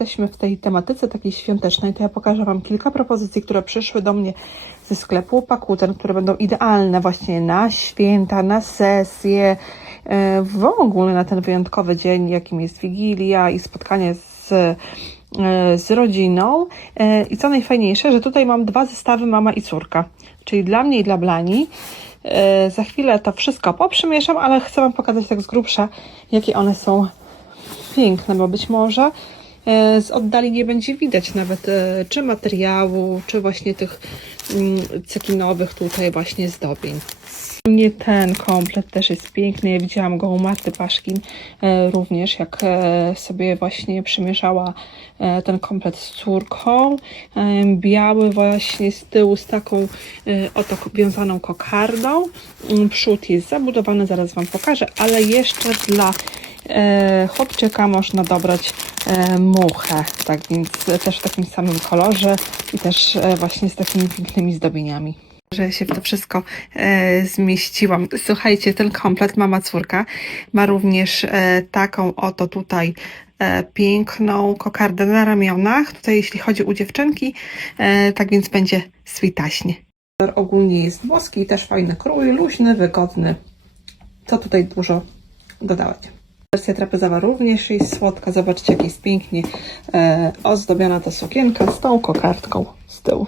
jesteśmy w tej tematyce takiej świątecznej, to ja pokażę Wam kilka propozycji, które przyszły do mnie ze sklepu Pakuten, które będą idealne właśnie na święta, na sesje, e, w ogóle na ten wyjątkowy dzień, jakim jest Wigilia i spotkanie z, e, z rodziną. E, I co najfajniejsze, że tutaj mam dwa zestawy mama i córka, czyli dla mnie i dla Blani. Za chwilę to wszystko poprzemieszam, ale chcę Wam pokazać tak z grubsza, jakie one są piękne, bo być może z oddali nie będzie widać nawet e, czy materiału, czy właśnie tych mm, cekinowych tutaj właśnie zdobień. Nie ten komplet też jest piękny. Ja widziałam go u Marty Paszkin e, również, jak e, sobie właśnie przemieszała e, ten komplet z córką. E, biały właśnie z tyłu z taką e, oto wiązaną kokardą. Mm, Przód jest zabudowany, zaraz Wam pokażę, ale jeszcze dla e, chłopczyka można dobrać e, muchę, tak więc e, też w takim samym kolorze i też e, właśnie z takimi pięknymi zdobieniami że się w to wszystko e, zmieściłam. Słuchajcie, ten komplet mama córka ma również e, taką oto tutaj e, piękną kokardę na ramionach. Tutaj jeśli chodzi o dziewczynki, e, tak więc będzie switaśnie. Ogólnie jest włoski, też fajny krój, luźny, wygodny. Co tutaj dużo dodawać. Wersja trapezowa również jest słodka. Zobaczcie, jak jest pięknie e, ozdobiona ta sukienka z tą kokardką z tyłu.